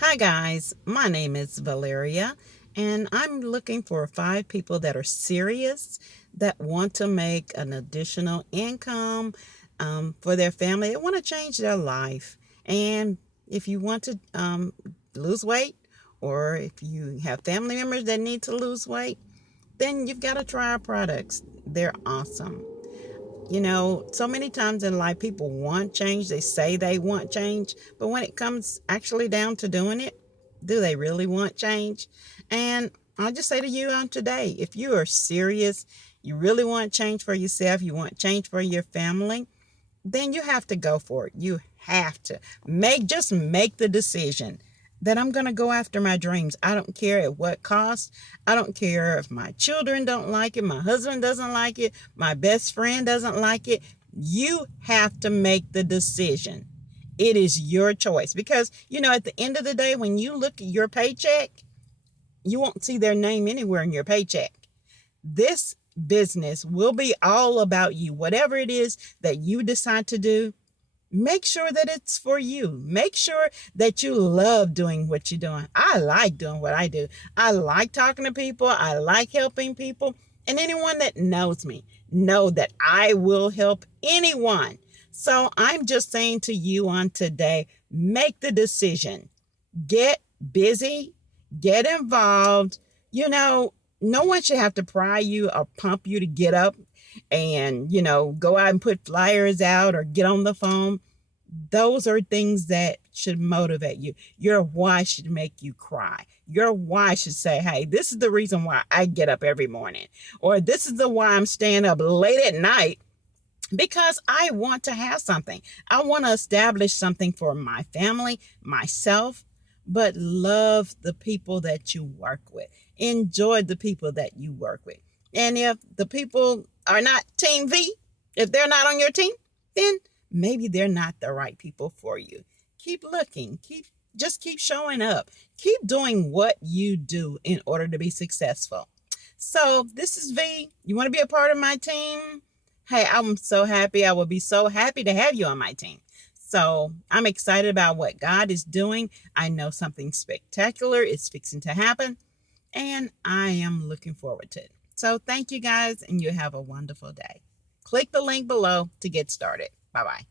Hi guys, my name is Valeria and I'm looking for 5 people that are serious that want to make an additional income for their family. They want to change their life. And if you want to lose weight, or if you have family members that need to lose weight, then you've got to try our products. They're awesome. So many times in life, people want change. They say they want change, but when it comes actually down to doing it, do they really want change? And I'll just say to you on today, if you are serious, you really want change for yourself, you want change for your family, then you have to go for it. You have to just make the decision that I'm going to go after my dreams. I don't care at what cost. I don't care if my children don't like it, my husband doesn't like it, my best friend doesn't like it. You have to make the decision. It is your choice because, at the end of the day, when you look at your paycheck, you won't see their name anywhere in your paycheck. This business will be all about you. Whatever it is that you decide to do, make sure that it's for you. Make sure that you love doing what you're doing. I like doing what I do. I like talking to people. I like helping people. And anyone that knows me know that I will help anyone. So I'm just saying to you on today, make the decision. Get busy. Get involved. No one should have to pry you or pump you to get up and, go out and put flyers out or get on the phone. Those are things that should motivate you. Your why should make you cry. Your why should say, hey, this is the reason why I get up every morning. Or this is the why I'm staying up late at night, because I want to have something. I want to establish something for my family, myself, but love the people that you work with. Enjoy the people that you work with. And if the people are not Team V, if they're not on your team, then maybe they're not the right people for you. Keep looking. Keep showing up. Keep doing what you do in order to be successful. So this is V. You want to be a part of my team? Hey, I'm so happy. I will be so happy to have you on my team. So I'm excited about what God is doing. I know something spectacular is fixing to happen, and I am looking forward to it. So thank you guys, and you have a wonderful day. Click the link below to get started. Bye-bye.